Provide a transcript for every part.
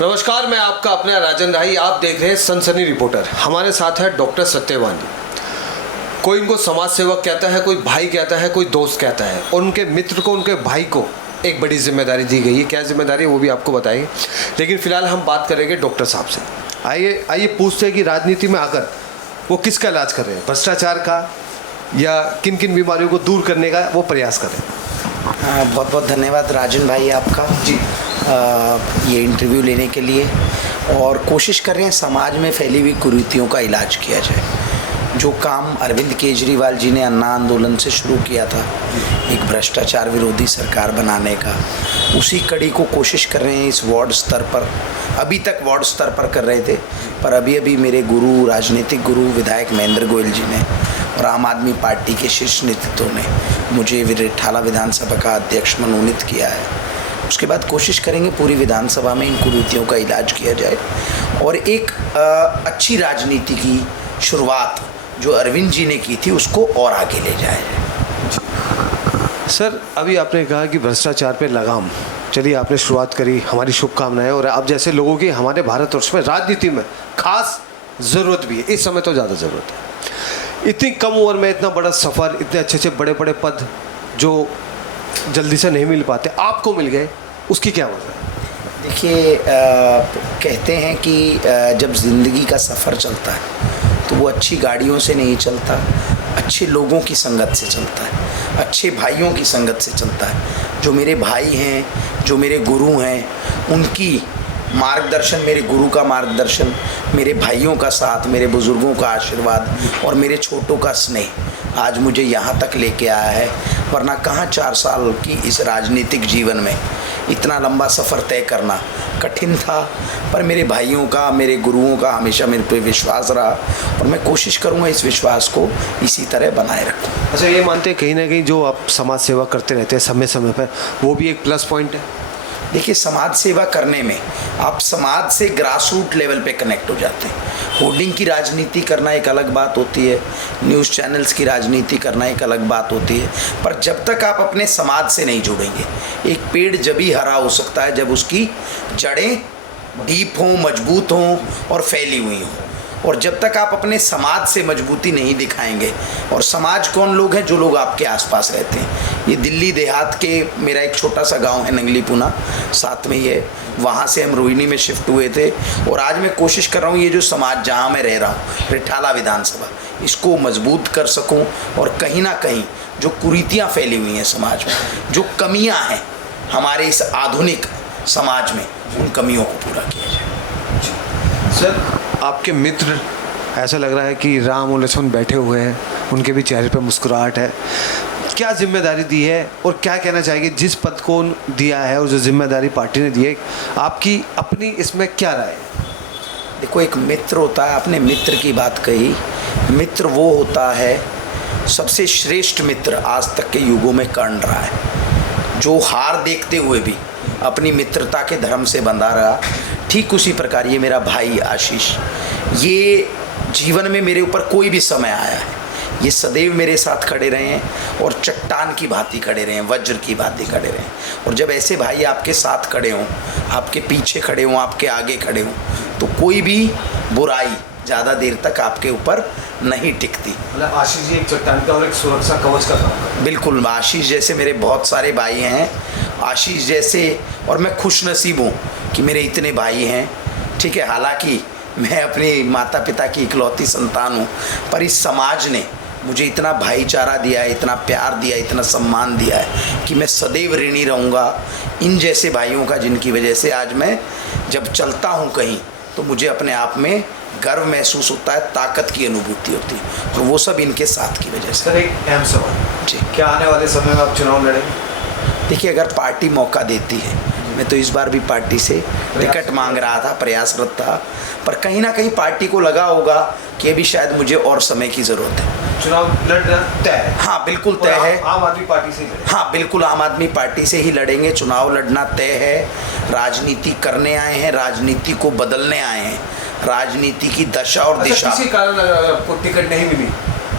नमस्कार, मैं आपका अपना राजन राही। आप देख रहे हैं सनसनी रिपोर्टर। हमारे साथ है डॉक्टर सत्यवान जी। कोई इनको समाज सेवक कहता है, कोई भाई कहता है, कोई दोस्त कहता है, और उनके मित्र को, उनके भाई को एक बड़ी जिम्मेदारी दी गई है। क्या जिम्मेदारी है वो भी आपको बताएंगे, लेकिन फिलहाल हम बात करेंगे डॉक्टर साहब से। आइए पूछते हैं कि राजनीति में आकर वो किसका इलाज कर रहे हैं, भ्रष्टाचार का या किन किन बीमारियों को दूर करने का वो प्रयास कर रहे हैं। बहुत बहुत धन्यवाद राजन भाई आपका जी। ये इंटरव्यू लेने के लिए। और कोशिश कर रहे हैं समाज में फैली हुई कुरीतियों का इलाज किया जाए। जो काम अरविंद केजरीवाल जी ने अन्ना आंदोलन से शुरू किया था, एक भ्रष्टाचार विरोधी सरकार बनाने का, उसी कड़ी को कोशिश कर रहे हैं इस वार्ड स्तर पर। अभी तक वार्ड स्तर पर कर रहे थे, पर अभी मेरे गुरु, राजनीतिक गुरु विधायक महेंद्र गोयल जी ने और आम आदमी पार्टी के शीर्ष नेतृत्व ने मुझे रिठाला विधानसभा का अध्यक्ष मनोनीत किया है। उसके बाद कोशिश करेंगे पूरी विधानसभा में इन कुरीतियों का इलाज किया जाए और एक अच्छी राजनीति की शुरुआत जो अरविंद जी ने की थी उसको और आगे ले जाए। सर, अभी आपने कहा कि भ्रष्टाचार पे लगाम, चलिए आपने शुरुआत करी, हमारी शुभकामनाएं। और अब जैसे लोगों की हमारे भारतवर्ष में राजनीति में खास ज़रूरत भी है, इस समय तो ज़्यादा ज़रूरत है। इतनी कम उम्र में इतना बड़ा सफ़र, इतने अच्छे बड़े बड़े पद जो जल्दी से नहीं मिल पाते, आपको मिल गए, उसकी क्या वजह है? देखिए, कहते हैं कि जब ज़िंदगी का सफ़र चलता है तो वो अच्छी गाड़ियों से नहीं चलता, अच्छे लोगों की संगत से चलता है, अच्छे भाइयों की संगत से चलता है। जो मेरे भाई हैं, जो मेरे गुरु हैं, उनकी मार्गदर्शन, मेरे गुरु का मार्गदर्शन, मेरे भाइयों का साथ, मेरे बुज़ुर्गों का आशीर्वाद और मेरे छोटों का स्नेह आज मुझे यहाँ तक लेके आया है। वरना कहाँ 4 साल की इस राजनीतिक जीवन में इतना लंबा सफ़र तय करना कठिन था। पर मेरे भाइयों का, मेरे गुरुओं का हमेशा मेरे पे विश्वास रहा और मैं कोशिश करूँगा इस विश्वास को इसी तरह बनाए रखूँ। अच्छा, ये मानते हैं कहीं ना कहीं जो आप समाज सेवा करते रहते हैं समय समय पर, वो भी एक प्लस पॉइंट है? देखिए, समाज सेवा करने में आप समाज से ग्रास रूट लेवल पे कनेक्ट हो जाते हैं। होर्डिंग की राजनीति करना एक अलग बात होती है, न्यूज़ चैनल्स की राजनीति करना एक अलग बात होती है, पर जब तक आप अपने समाज से नहीं जुड़ेंगे, एक पेड़ जब ही हरा हो सकता है जब उसकी जड़ें डीप हों, मजबूत हों और फैली हुई हों। और जब तक आप अपने समाज से मजबूती नहीं दिखाएंगे, और समाज कौन लोग हैं? जो लोग आपके आसपास रहते हैं। ये दिल्ली देहात के, मेरा एक छोटा सा गांव है नंगली पुना, साथ में ही है, वहाँ से हम रोहिणी में शिफ्ट हुए थे। और आज मैं कोशिश कर रहा हूँ ये जो समाज जहाँ मैं रह रहा हूँ, रिठाला विधानसभा, इसको मजबूत कर सकूँ और कहीं ना कहीं जो कुरीतियाँ फैली हुई हैं समाज में, जो कमियाँ हैं हमारे इस आधुनिक समाज में, उन कमियों को पूरा किया जाए। सर, आपके मित्र, ऐसा लग रहा है कि राम और लक्ष्मण बैठे हुए हैं, उनके भी चेहरे पर मुस्कुराहट है। क्या जिम्मेदारी दी है और क्या कहना चाहेंगे जिस पद को दिया है और जो जिम्मेदारी पार्टी ने दी है, आपकी अपनी इसमें क्या राय है? देखो, एक मित्र होता है, आपने मित्र की बात कही, मित्र वो होता है, सबसे श्रेष्ठ मित्र आज तक के युगों में कर्ण रहा है, जो हार देखते हुए भी अपनी मित्रता के धर्म से बंधा रहा। ठीक उसी प्रकार ये मेरा भाई आशीष, ये जीवन में मेरे ऊपर कोई भी समय आया है, ये सदैव मेरे साथ खड़े रहे हैं और चट्टान की भांति खड़े रहे हैं, वज्र की भांति खड़े रहे हैं। और जब ऐसे भाई आपके साथ खड़े हों, आपके पीछे खड़े हों, आपके आगे खड़े हों, तो कोई भी बुराई ज़्यादा देर तक आपके ऊपर नहीं टिकती। मतलब आशीष जी एक चट्टान का और एक सुरक्षा कवच का काम। बिल्कुल, आशीष जैसे मेरे बहुत सारे भाई हैं, आशीष जैसे, और मैं खुश नसीब हूँ कि मेरे इतने भाई हैं। ठीक है, हालांकि मैं अपनी माता पिता की इकलौती संतान हूँ, पर इस समाज ने मुझे इतना भाईचारा दिया है, इतना प्यार दिया है, इतना सम्मान दिया है कि मैं सदैव ऋणी रहूँगा इन जैसे भाइयों का, जिनकी वजह से आज मैं जब चलता हूँ कहीं तो मुझे अपने आप में गर्व महसूस होता है, ताकत की अनुभूति होती है, और वो सब इनके साथ की वजह से। सर, एक अहम सवाल जी, क्या आने वाले समय में आप चुनाव लड़ेंगे? देखिए, अगर पार्टी मौका देती है, मैं तो इस बार भी पार्टी से टिकट मांग रहा था, प्रयासरत था, पर कहीं ना कहीं पार्टी को लगा होगा कि अभी शायद मुझे और समय की ज़रूरत है। चुनाव लड़ना तय है? हाँ, बिल्कुल तय है। आम आदमी पार्टी से ही लड़ेंगे? हाँ, बिल्कुल आम आदमी पार्टी से ही लड़ेंगे। चुनाव लड़ना तय है। राजनीति करने आए हैं, राजनीति को बदलने आए हैं, राजनीति की दशा और दिशा। किसी कारण अगर आपको टिकट नहीं मिली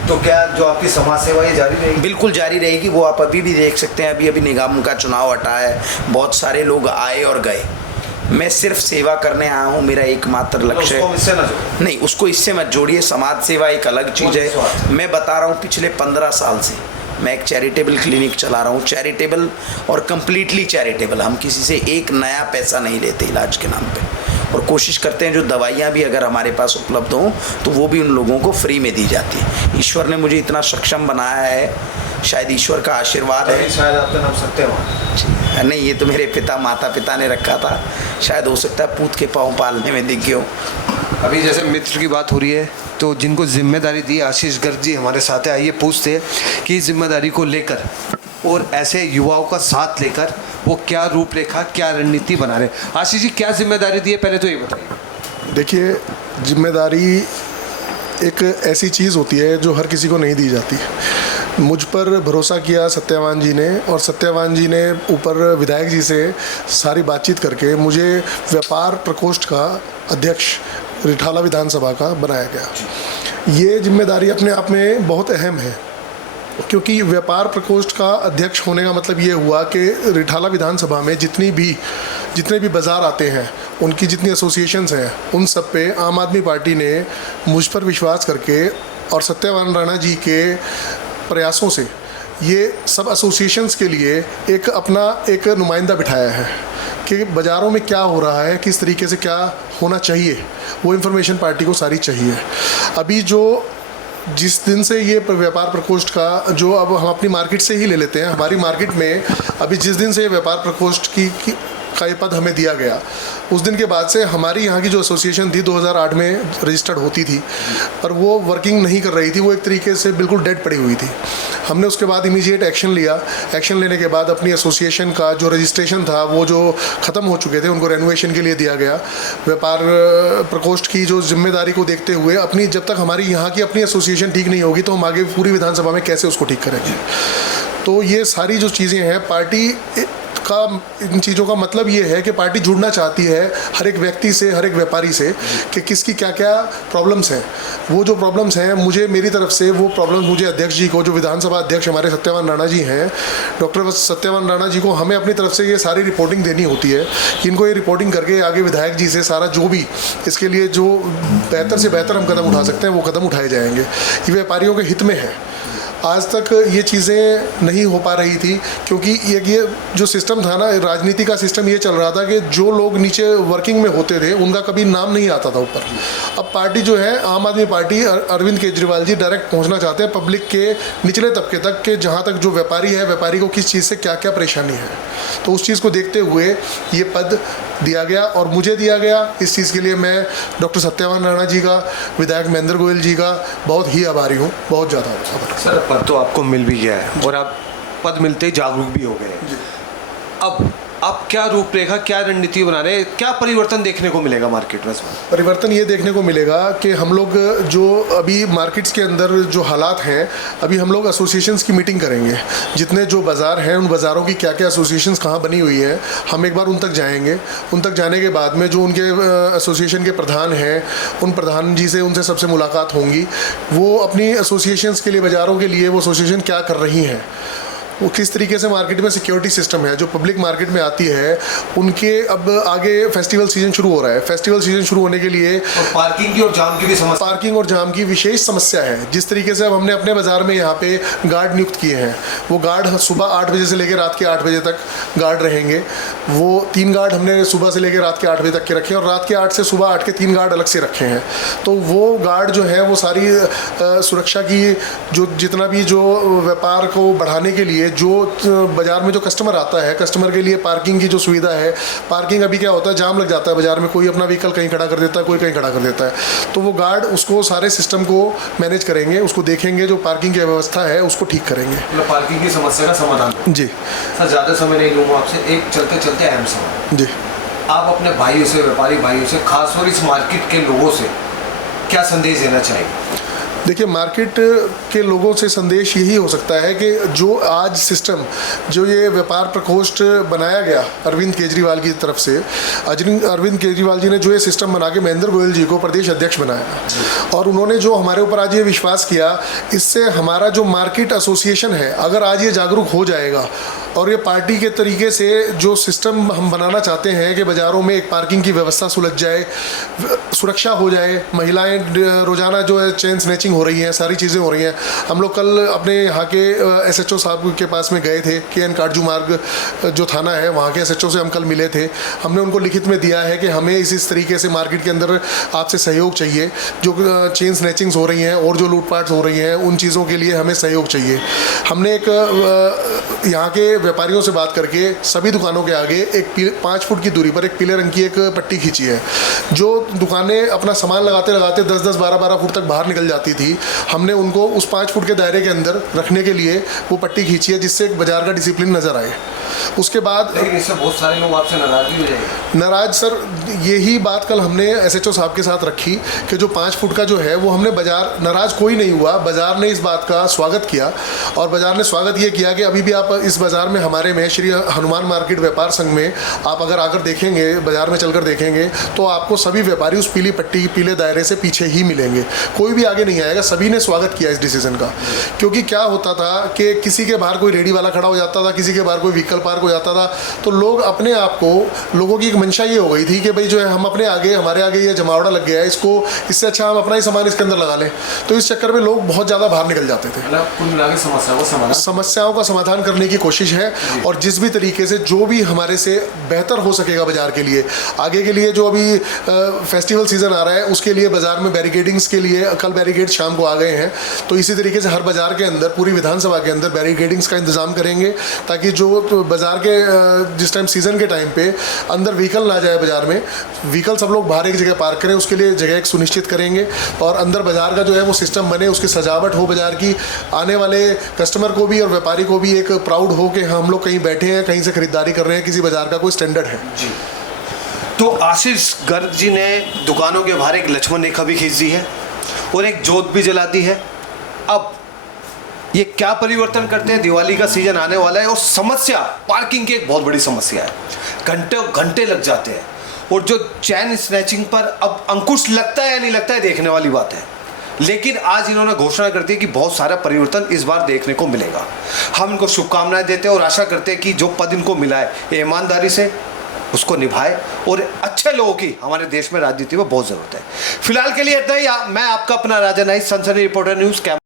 तो क्या जो आपकी समाज सेवा ये जारी रहेगी? बिल्कुल जारी रहेगी। वो आप अभी भी देख सकते हैं, अभी निगम का चुनाव हटा है, बहुत सारे लोग आए और गए, मैं सिर्फ सेवा करने आया हूँ, मेरा एकमात्र लक्ष्य उसको है। इससे ना जोड़ो। नहीं, उसको इससे मत जोड़िए। समाज सेवा एक अलग चीज़ है। मैं बता रहा हूँ, पिछले 15 साल से मैं एक चैरिटेबल क्लिनिक चला रहा हूँ। चैरिटेबल और कम्प्लीटली चैरिटेबल। हम किसी से एक नया पैसा नहीं लेते इलाज के नाम पे, और कोशिश करते हैं जो दवाइयाँ भी अगर हमारे पास उपलब्ध हों तो वो भी उन लोगों को फ्री में दी जाती है। ईश्वर ने मुझे इतना सक्षम बनाया है, शायद ईश्वर का आशीर्वाद है। शायद आपका नाम सत्यवान। नहीं, ये तो मेरे माता पिता ने रखा था। शायद हो सकता है पूत के पाँव पालने में दिख गया हो। अभी जैसे मित्र की बात हो रही है, तो जिनको जिम्मेदारी दी, आशीष गर्ग जी हमारे साथ है। आइए पूछते हैं कि इस जिम्मेदारी को लेकर और ऐसे युवाओं का साथ लेकर वो क्या रूपरेखा, क्या रणनीति बना रहे हैं। आशीष जी, क्या जिम्मेदारी दी है, पहले तो ये बताइए। देखिए, जिम्मेदारी एक ऐसी चीज़ होती है जो हर किसी को नहीं दी जाती। मुझ पर भरोसा किया सत्यवान जी ने, और सत्यवान जी ने ऊपर विधायक जी से सारी बातचीत करके मुझे व्यापार प्रकोष्ठ का अध्यक्ष रिठाला विधानसभा का बनाया गया। ये जिम्मेदारी अपने आप में बहुत अहम है, क्योंकि व्यापार प्रकोष्ठ का अध्यक्ष होने का मतलब ये हुआ कि रिठाला विधानसभा में जितने भी बाज़ार आते हैं, उनकी जितनी एसोसिएशंस हैं, उन सब पे आम आदमी पार्टी ने मुझ पर विश्वास करके और सत्यवान राणा जी के प्रयासों से ये सब एसोसिएशंस के लिए एक नुमाइंदा बिठाया है कि बाज़ारों में क्या हो रहा है, किस तरीके से क्या होना चाहिए, वो इन्फॉर्मेशन पार्टी को सारी चाहिए। अभी जिस दिन से ये व्यापार प्रकोष्ठ का, जो अब हम अपनी मार्केट से ही ले लेते हैं, हमारी मार्केट में अभी जिस दिन से ये व्यापार प्रकोष्ठ का ये पद हमें दिया गया, उस दिन के बाद से हमारी यहाँ की जो एसोसिएशन थी 2008 में रजिस्टर्ड होती थी, पर वो वर्किंग नहीं कर रही थी। वो एक तरीके से बिल्कुल डेड पड़ी हुई थी। हमने उसके बाद इमीडिएट एक्शन लिया। एक्शन लेने के बाद अपनी एसोसिएशन का जो रजिस्ट्रेशन था, वो जो ख़त्म हो चुके थे, उनको रेनोवेशन के लिए दिया गया। व्यापार प्रकोष्ठ की जो जिम्मेदारी को देखते हुए जब तक हमारी यहाँ की अपनी एसोसिएशन ठीक नहीं होगी, तो हम आगे पूरी विधानसभा में कैसे उसको ठीक करेंगे। तो ये सारी जो चीज़ें हैं, पार्टी का इन चीज़ों का मतलब ये है कि पार्टी जुड़ना चाहती है हर एक व्यक्ति से, हर एक व्यापारी से, कि किसकी क्या क्या प्रॉब्लम्स हैं। वो जो प्रॉब्लम्स हैं, मेरी तरफ से वो प्रॉब्लम्स मुझे अध्यक्ष जी को, जो विधानसभा अध्यक्ष हमारे सत्यवान राणा जी हैं, डॉक्टर सत्यवान राणा जी को, हमें अपनी तरफ से ये सारी रिपोर्टिंग देनी होती है। इनको ये रिपोर्टिंग करके आगे विधायक जी से सारा जो भी इसके लिए जो बेहतर से बेहतर हम कदम उठा सकते हैं, वो कदम उठाए जाएंगे। ये व्यापारियों के हित में है। आज तक ये चीज़ें नहीं हो पा रही थी, क्योंकि ये जो सिस्टम था ना, राजनीति का सिस्टम ये चल रहा था कि जो लोग नीचे वर्किंग में होते थे उनका कभी नाम नहीं आता था ऊपर। अब पार्टी जो है, आम आदमी पार्टी, अरविंद केजरीवाल जी डायरेक्ट पहुंचना चाहते हैं पब्लिक के निचले तबके तक, कि जहां तक जो व्यापारी है, व्यापारी को किस चीज़ से क्या क्या परेशानी है। तो उस चीज़ को देखते हुए ये पद दिया गया, और मुझे दिया गया। इस चीज़ के लिए मैं डॉक्टर सत्यवान राणा जी का, विधायक महेंद्र गोयल जी का बहुत ही आभारी हूँ, बहुत ज़्यादा। सर, पद तो आपको मिल भी गया है और आप पद मिलते ही जागरूक भी हो गए। अब आप क्या रूपरेखा, क्या रणनीति बना रहे हैं, क्या परिवर्तन देखने को मिलेगा मार्केट में? परिवर्तन ये देखने को मिलेगा कि हम लोग जो अभी मार्केट्स के अंदर जो हालात हैं, अभी हम लोग एसोसिएशंस की मीटिंग करेंगे। जितने जो बाज़ार हैं, उन बाज़ारों की क्या क्या एसोसिएशंस कहाँ बनी हुई है, हम एक बार उन तक जाएंगे। उन तक जाने के बाद में जो उनके एसोसिएशन के प्रधान हैं, उन प्रधान जी से, उनसे सबसे मुलाकात होंगी। वो अपनी एसोसिएशंस के लिए, बाज़ारों के लिए वो एसोसिएशन क्या कर रही हैं, वो किस तरीके से मार्केट में सिक्योरिटी सिस्टम है, जो पब्लिक मार्केट में आती है उनके। अब आगे फेस्टिवल सीजन शुरू हो रहा है। फेस्टिवल सीजन शुरू होने के लिए पार्किंग की और जाम की भी समस्या, पार्किंग और जाम की विशेष समस्या है। जिस तरीके से अब हमने अपने बाज़ार में यहाँ पे गार्ड नियुक्त किए हैं, वो गार्ड सुबह 8 बजे से लेकर रात के 8 बजे तक गार्ड रहेंगे। वो 3 गार्ड हमने सुबह से लेकर रात के 8 बजे तक के रखे हैं, और रात के 8 से सुबह 8 के 3 गार्ड अलग से रखे हैं। तो वो गार्ड जो है, वो सारी सुरक्षा की, जो जितना भी जो व्यापार को बढ़ाने के लिए, जो बाज़ार में जो कस्टमर आता है, कस्टमर के लिए पार्किंग की जो सुविधा है। पार्किंग अभी क्या होता है, जाम लग जाता है बाज़ार में, कोई अपना व्हीकल कहीं खड़ा कर देता है, कोई कहीं खड़ा कर देता है। तो वो गार्ड उसको सारे सिस्टम को मैनेज करेंगे, उसको देखेंगे, जो पार्किंग की व्यवस्था है उसको ठीक करेंगे। मतलब पार्किंग की समस्या का समाधान। जी सर, ज़्यादा समय नहीं लूँगा आपसे, एक चलते चलते अहम सवाल। जी, आप अपने भाइयों से, व्यापारी भाइयों से, खासतौर इस मार्केट के लोगों से क्या संदेश देना चाहिए? देखिए, मार्केट के लोगों से संदेश यही हो सकता है कि जो आज सिस्टम, जो ये व्यापार प्रकोष्ठ बनाया गया अरविंद केजरीवाल की तरफ से, अरविंद केजरीवाल जी ने जो ये सिस्टम बना के महेंद्र गोयल जी को प्रदेश अध्यक्ष बनाया, और उन्होंने जो हमारे ऊपर आज ये विश्वास किया, इससे हमारा जो मार्केट एसोसिएशन है, अगर आज ये जागरूक हो जाएगा और ये पार्टी के तरीके से जो सिस्टम हम बनाना चाहते हैं कि बाज़ारों में एक पार्किंग की व्यवस्था सुलझ जाए, सुरक्षा हो जाए, महिलाएं रोज़ाना जो है चेन स्नैचिंग हो रही हैं, सारी चीज़ें हो रही हैं। हम लोग कल अपने यहाँ के SHO साहब के पास में गए थे, KN काटजू मार्ग जो थाना है वहाँ के SHO से हम कल मिले थे। हमने उनको लिखित में दिया है कि हमें इस तरीके से मार्केट के अंदर आपसे सहयोग चाहिए, जो चेन स्नैचिंग्स हो रही हैं और जो लूटपाट हो रही हैं उन चीज़ों के लिए हमें सहयोग चाहिए। हमने एक यहाँ के व्यापारियों से बात करके सभी दुकानों के आगे एक 5 फुट की दूरी पर एक पीले रंग की एक पट्टी खींची है। जो दुकानें अपना सामान लगाते लगाते 10-10, 12-12 फुट तक बाहर निकल जाती थी, हमने उनको उस 5 फुट के दायरे के अंदर रखने के लिए वो पट्टी खींची है, जिससे एक बाजार का डिसिप्लिन नज़र आए। उसके बाद लेकिन इससे बहुत सारे लोग आपसे नाराज भी हो जाएंगे। नाराज सर, यही बात कल हमने SHO साहब के साथ रखी कि जो 5 फुट का जो है वो हमने बाजार, नाराज कोई नहीं हुआ, बाजार ने इस बात का स्वागत किया। और बाजार ने स्वागत ये किया कि अभी भी आप इस बाजार में हमारे में श्री हनुमान मार्केट व्यापार संघ में आप अगर आकर देखेंगे, बाजार में चलकर देखेंगे तो आपको सभी व्यापारी उस पीली पट्टी, पीले दायरे से पीछे ही मिलेंगे, कोई भी आगे नहीं आएगा। सभी ने स्वागत किया इस डिसीजन का, क्योंकि क्या होता था कि किसी के बाहर कोई रेडी वाला खड़ा हो जाता था, किसी के बाहर कोई व्हीकल पार्क हो जाता था, तो लोग अपने आप को, लोगों की एक मंशा ये हो गई थी कि भाई जो है हम अपने आगे, हमारे आगे ये जमावड़ा लग गया है, इसको इससे अच्छा हम अपना ही सामान इसके अंदर लगा लें। तो इस चक्कर में लोग बहुत ज़्यादा बाहर निकल जाते थे। समस्याओं का समाधान करने की कोशिश है, और जिस भी तरीके से जो भी हमारे से बेहतर हो सकेगा बाजार के लिए, आगे के लिए जो अभी फेस्टिवल सीजन आ रहा है उसके लिए बाजार में बैरिकेडिंग्स के लिए कल बैरिकेड शाम को आ गए हैं। तो इसी तरीके से हर बाजार के अंदर, पूरी विधानसभा के अंदर बैरिकेडिंग्स का इंतजाम करेंगे, ताकि जो बाजार के जिस टाइम सीजन के टाइम पे अंदर व्हीकल ना जाए बाजार में, व्हीकल सब लोग बाहर एक जगह पार्क करें, उसके लिए जगह एक सुनिश्चित करेंगे। और अंदर बाजार का जो है वो सिस्टम बने, उसकी सजावट हो बाजार की, आने वाले कस्टमर को भी और व्यापारी को भी एक प्राउड हो कि हम लोग कहीं बैठे हैं, कहीं से खरीदारी कर रहे हैं, किसी बाजार का कोई स्टैंडर्ड है। जी। तो आशीष गर्ग जी ने दुकानों के बाहर एक लक्ष्मण रेखा भी खींच दी है और एक जोत भी जला दी है। अब ये क्या परिवर्तन करते हैं? दिवाली का सीजन आने वाला है और समस्या पार्किंग की एक बहुत बड़ी समस्या है, घंटे घंटे लग जाते हैं। और जो चैन स्नैचिंग पर अब अंकुश लगता है या नहीं लगता है, देखने वाली बात है। लेकिन आज इन्होंने घोषणा कर दी कि बहुत सारा परिवर्तन इस बार देखने को मिलेगा। हम इनको शुभकामनाएं देते हैं और आशा करते हैं कि जो पद इनको मिला है ईमानदारी से उसको निभाए, और अच्छे लोगों की हमारे देश में राजनीति में बहुत ज़रूरत है। फिलहाल के लिए इतना ही। मैं आपका अपना राजा नाइस, सनसनी रिपोर्टर न्यूज़।